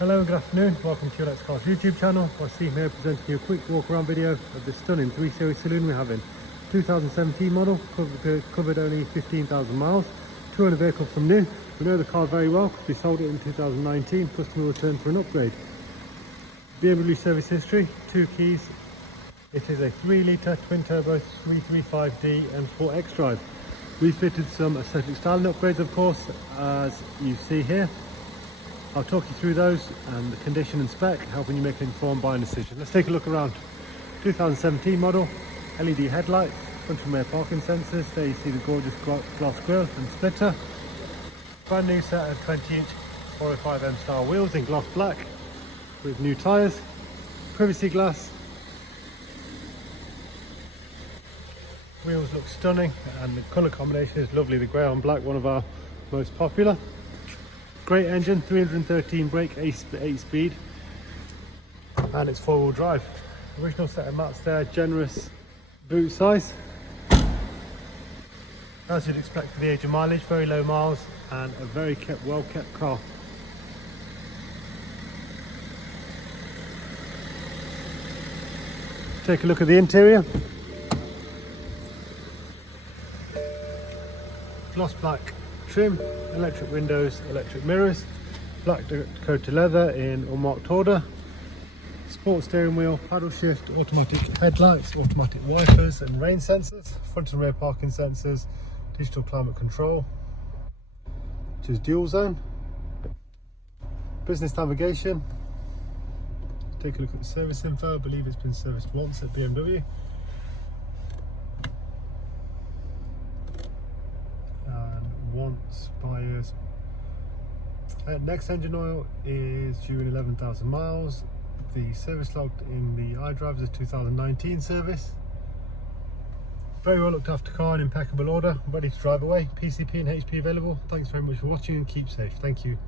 Hello and good afternoon, welcome to your Let's Cars YouTube channel. I see here presenting you a quick walk around video of this stunning 3 Series Saloon we're having. 2017 model, covered only 15,000 miles, 200 vehicle from new. We know the car very well because we sold it in 2019, customer returned for an upgrade. BMW service history, 2 keys. It is a 3 litre twin turbo 335D M Sport X Drive. We fitted some aesthetic styling upgrades of course, as you see here. I'll talk you through those and the condition and spec, helping you make an informed buying decision. Let's take a look around. 2017 model, LED headlights, front and rear parking sensors. There you see the gorgeous glass grille and splitter. Brand new set of 20-inch 405M style wheels in gloss black with new tyres, privacy glass. Wheels look stunning and the colour combination is lovely. The grey on black, one of our most popular. Great engine, 313 brake, 8 speed, and it's 4-wheel drive. Original set of mats there, generous boot size. As you'd expect for the age of mileage, very low miles and a very well kept car. Take a look at the interior. Gloss black trim, electric windows, electric mirrors, black Dakota leather in unmarked order, sport steering wheel, paddle shift, automatic headlights, automatic wipers and rain sensors, front and rear parking sensors, digital climate control, which is dual zone, business navigation. Take a look at the service info. I believe it's been serviced once at BMW. Once buyers. Next engine oil is due in 11,000 miles. The service logged in the iDrive is a 2019 service. Very well looked after car in impeccable order, ready to drive away. PCP and HP available. Thanks very much for watching and keep safe. Thank you.